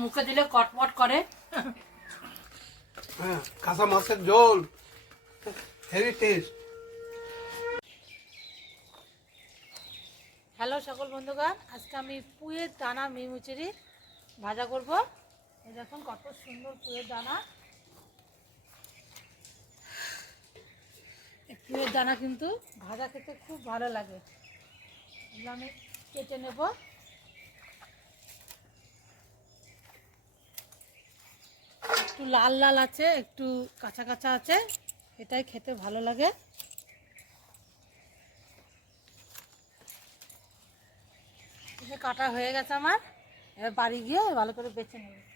মুখে দিলে কটমট করে। হ্যাঁ কাঁচা মাছের ঝোল। হেভি টেস্ট হ্যালো সকল বন্ধুগণ আজকে আমি পুয়ের দানা মিমুচেরি ভাজা করব। এই দেখুন কত সুন্দর পুয়ের দানা। পুয়ের দানা কিন্তু ভাজা খেতে খুব ভালো লাগে। এগুলো আমি কেটে নেব। একটু লাল লাল আছে, একটু কাঁচা কাঁচা আছে। এটাই খেতে ভালো লাগে। কাটা হয়ে গেছে আমার। এবার বাড়ি গিয়ে ভালো করে বেছে নেব।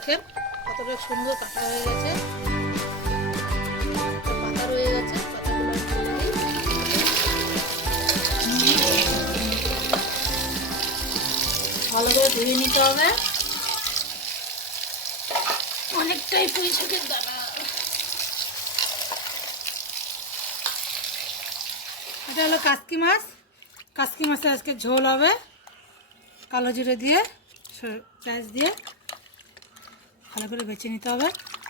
দেখেন কতটা সুন্দর কাটা হয়ে গেছে। পাতা রয়ে গেছে ভালো করে ধুয়ে নিতে হবে। অনেকটাই পুঁই দানা এটা হলো কাসকি মাছ। কাসকি মাছে আজকে ঝোল হবে। কালো জিরে দিয়ে পেঁয়াজ দিয়ে। ভালো করে বেছে নিতে হবে।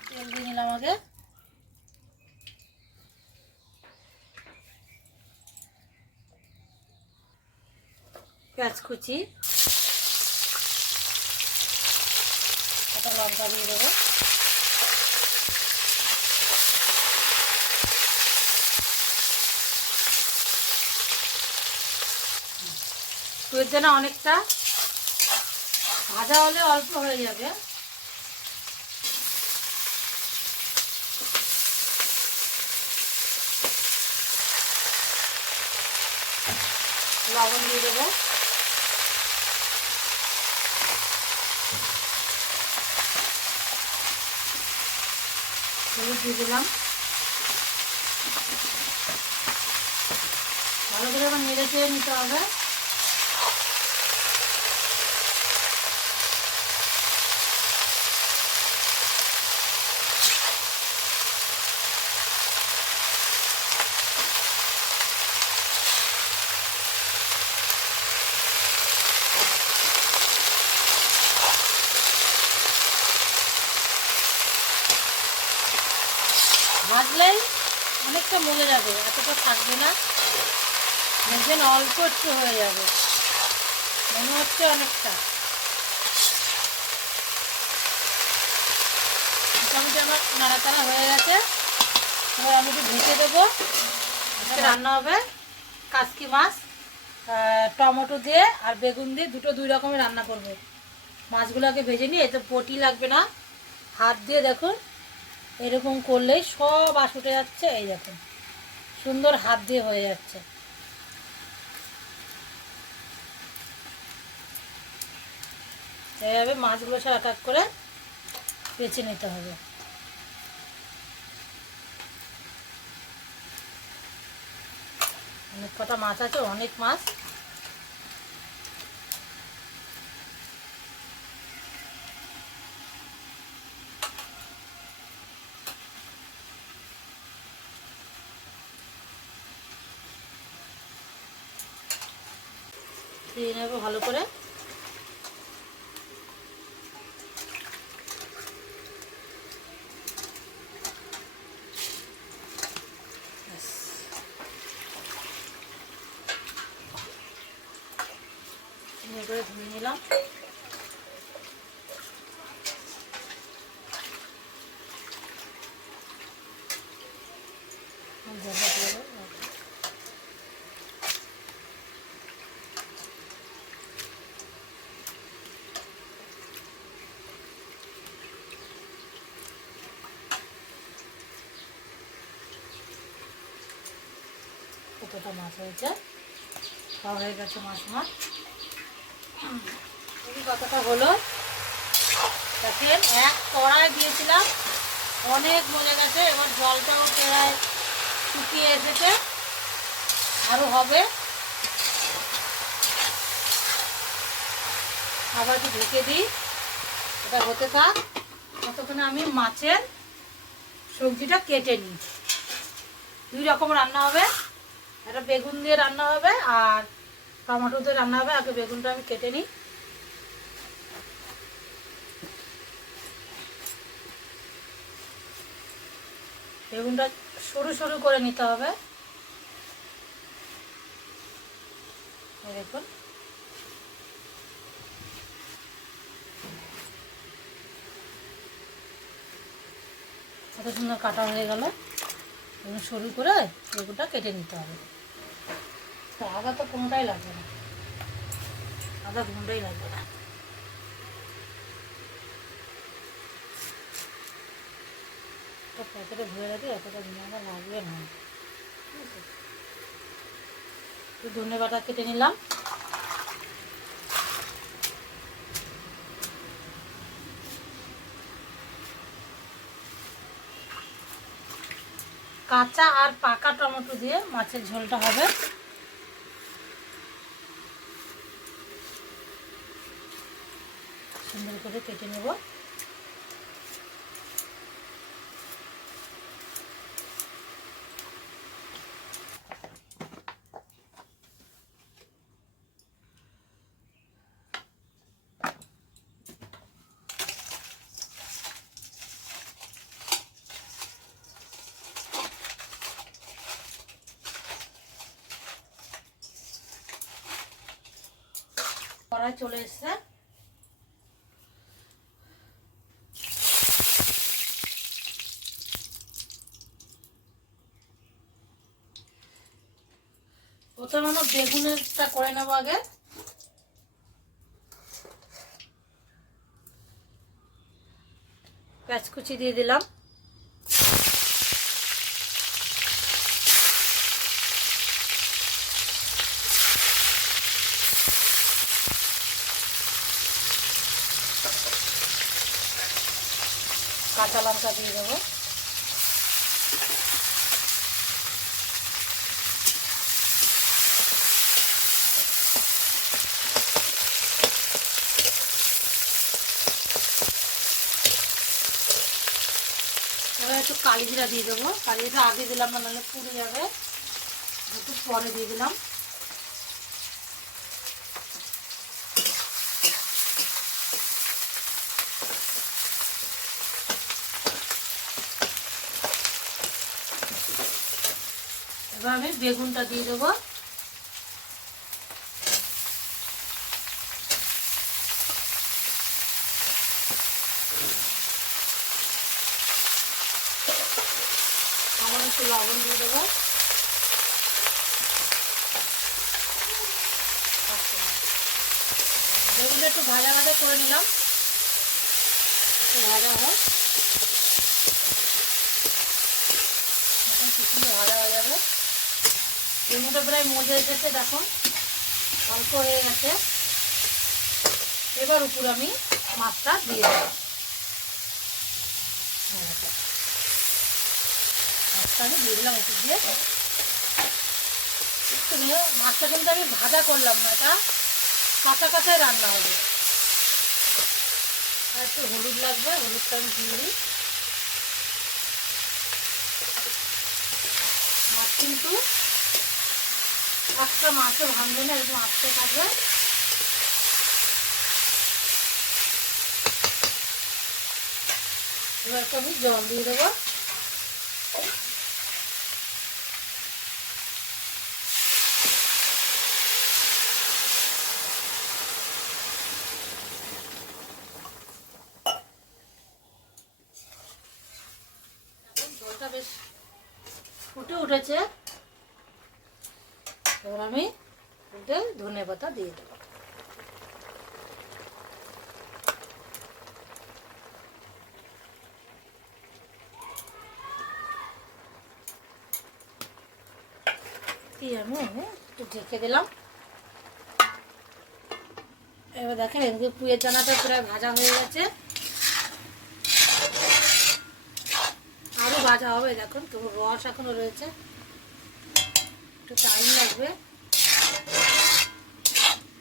তেল দিয়ে নিলাম আগে। পেঁয়াজ কুচি। একটা লঙ্কা দিয়ে দেবো। এর জন্য অনেকটা ভাজা হলে অল্প হয়ে যাবে। লবণ দিয়ে দেবো। হলুদ দিয়ে দিলাম। ভালো করে আবার নেড়ে নিতে হবে। অনেকটা মরে যাবে, এতটা থাকবে না। দেখবেন অল্প একটু হয়ে যাবে। মনে হচ্ছে অনেকটা। মোটামুটি আমার নাড়াচাড়া হয়ে গেছে। এবার আমি একটু ঢেকে দেবো। রান্না হবে কাসকি মাছ টমেটো দিয়ে আর বেগুন দিয়ে দুটো দুই রকমের রান্না করব। মাছগুলোকে ভেজে নিয়ে, এতে পটি লাগবে না। হাত দিয়ে দেখুন। এরকম করলেই সব আঁশ উঠে যাচ্ছে, এই দেখুন। সুন্দর হাত দিয়ে হয়ে যাচ্ছে। এইভাবে মাছগুলো সব এক এক করে বেছে নিতে হবে। অনেক কটা মাছ আছে, অনেক মাছ। দিয়ে নেব ভালো করে সুন্দর করে ধুয়ে নিলাম জলটা দিয়ে দেবো। কতটা মাছ হয়েছে। খাওয়া হয়ে গেছে মাছ মাছ কতটা হলো, দেখেন, এক কড়াই দিয়েছিলাম, অনেক মজে গেছে, এবার জলটাও কেড়ায় শুকিয়ে এসেছে। আরও হবে। আবার একটু ঢেকে দিই। এটা হতে থাক। ততক্ষণে আমি মাছের সবজিটা কেটে নিই। দুই রকম রান্না হবে। একটা বেগুন দিয়ে রান্না হবে আর টমেটো দিয়ে রান্না হবে। আগে বেগুনটা আমি কেটে নিই। বেগুনটা সরু সরু করে নিতে হবে। দেখুন। কত সুন্দর কাটা হয়ে গেল। সরু করে বেগুনটা কেটে নিতে হবে। আদা তো কোনোটাই লাগবে না। আদা কোনোটাই লাগবে না। প্যাকেটে ভরে রাখি দিন লাগবে না। ধনে বাটা কেটে নিলাম। কাঁচা আর পাকা টমেটো দিয়ে মাছের ঝোলটা হবে সুন্দর করে কেটে নেব। কড়াই চলে এসছে। প্রথমে আমরা বেগুনেরটা করে নেব আগে। পেঁয়াজ দিয়ে দিলাম। কাঁচা লঙ্কা দিয়ে দেবো। একটু কালি জিরা দিয়ে দেবো। কালি জিরা আগে দিলাম, না নাহলে পুড়ে যাবে। একটু পরে দিয়ে দিলাম। এবার আমি বেগুনটা দিয়ে দেবো আমার একটু লবণ দিয়ে দেবো। বেগুনটা একটু ভাজা ভাজা করে নিলাম। একটু ভাজা হোক হয়ে যাবে। প্রায় দেখুন। অল্প হয়ে গেছে। এবার উপর আমি মাছটা দিয়ে দেবো হ্যাঁ, মাছটা আমি দিয়ে দিলাম উপর দিয়ে। একটু নিয়ে মাছটা কিন্তু আমি ভাজা করলাম না, এটা কাঁচা কাঁচাই রান্না হবে। আর একটু হলুদ লাগবে, হলুদটা আমি দিয়ে দিই। মাছ কিন্তু একটা মাছও ভাঙবে না, এরকম আস্তে থাকবে এবার আমি জল দিয়ে দেবো উঠেছে এবার আমি উঠে ধনে পাতা দিয়ে দেবো দিয়ে আমি একটু ঢেকে দিলাম। এবার দেখেন, এদিকে পুয়ের দানাটা প্রায় ভাজা হয়ে গেছে। আরও ভাজা হবে, দেখুন তবু রস এখনও রয়েছে। একটু টাইম লাগবে।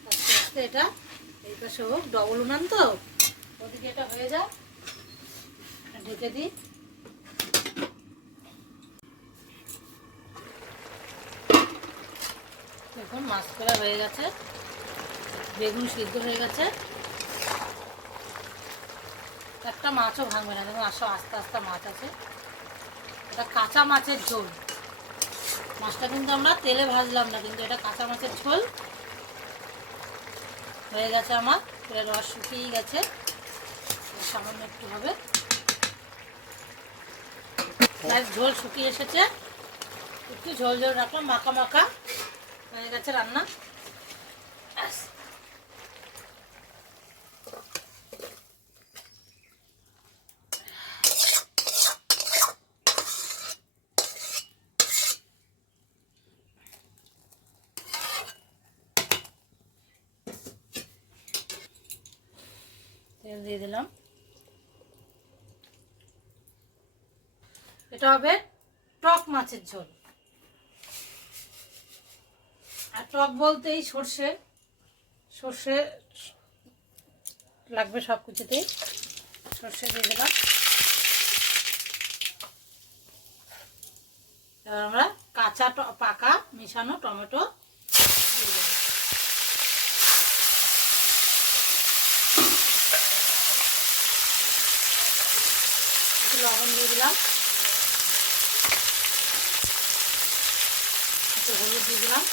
আস্তে আস্তে এটা, এই পাশে হোক ডবল উনান তো। ওদিকে এটা হয়ে যা ঢেকে দিই। দেখুন, মাছ করা হয়ে গেছে। বেগুন সিদ্ধ হয়ে গেছে। একটা মাছও ভাঙবে না। দেখুন আসো আস্তে আস্তে মাছ আছে। এটা কাঁচা মাছের ঝোল। মাছটা কিন্তু আমরা তেলে ভাজলাম না, কিন্তু এটা কাঁচা মাছের ঝোল। হয়ে গেছে আমার। এটা রস শুকিয়ে গেছে। সামান্য একটু হবে। ঝোল শুকিয়ে এসেছে। একটু ঝোল ঝোল রাখলাম, মাখা মাখা। হয়ে গেছে রান্না। তেল দিয়ে দিলাম। এটা হবে টক মাছের ঝোল আর টক বলতেই সর্ষে। সর্ষে লাগবে সব কিছুতেই। সর্ষে দিয়ে দিলাম। এবার আমরা কাঁচা পাকা মিশানো টমেটো লবণ দিয়ে দিলাম। একটু হলুদ দিয়ে দিলাম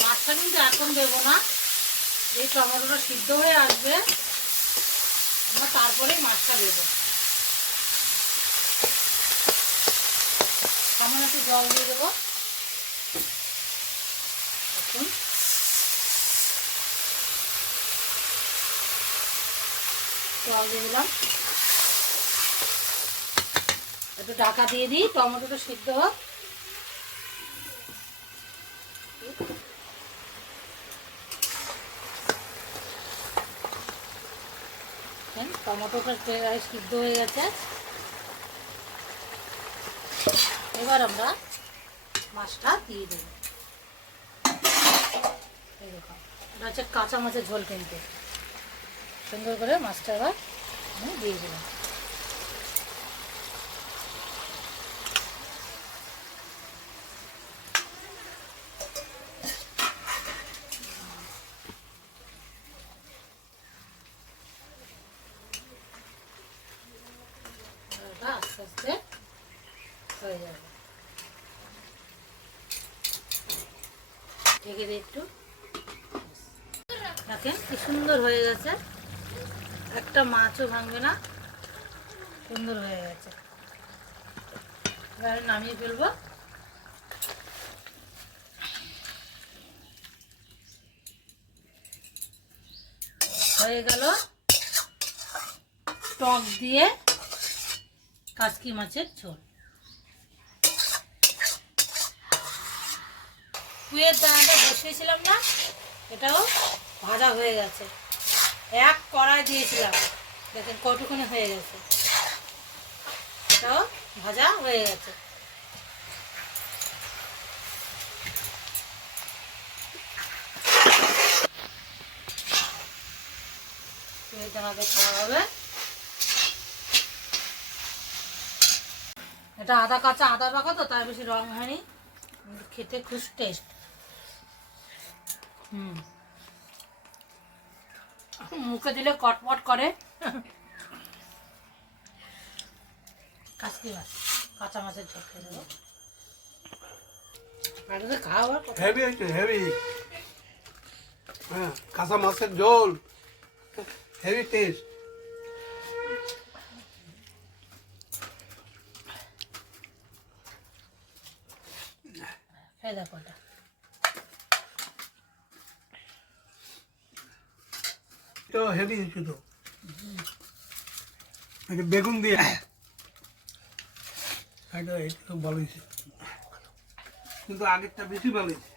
মাছটা কিন্তু এখন দেবো না। এই টমেটোটা সিদ্ধ হয়ে আসবে। আমরা তারপরেই মাছটা দেবো। সামান্য একটু জল দিয়ে দেবো। দেখুন জল দিয়ে দিলাম। একটু ঢাকা দিয়ে দিই, টমেটোটা সিদ্ধ হোক। দেখেন, টমেটোটা প্রায় সিদ্ধ হয়ে গেছে। এবার আমরা মাছটা দিয়ে দেবো। এই এটা হচ্ছে কাঁচা মাছের ঝোল কিন্তু। সুন্দর করে মাছটা এবার আমি দিয়ে দিলাম আর ওটা আস্তে আস্তে দেখেন কি সুন্দর হয়ে গেছে। একটা মাছও ভাঙবে না। সুন্দর হয়ে গেছে। নামিয়ে ফেলব। হয়ে গেল। টক দিয়ে কাসকি মাছের ঝোল। কুয়ের দানাটা বসিয়েছিলাম না, এটাও ভাজা হয়ে গেছে। এক কড়াই দিয়েছিলাম, দেখেন কটুকুনি হয়ে গেছে। এটাও ভাজা হয়ে গেছে। খাওয়া হবে। এটা আদা কাঁচা আদা পাকা তো, তার বেশি রং হয়নি। খেতে খুব টেস্ট হুম। মুখে দিলে কটমট করে। কাশকি মাছ কাঁচা মাছের ঝোল খেয়ে দেবো হেভি হেভি হ্যাঁ কাঁচা মাছের ঝোল। হেভি টেস্ট দেখো তো হেভি তো এটা বেগুন দিয়ে এটা এটা ভালো হয়েছে কিন্তু আগেরটা বেশি ভালো হয়েছে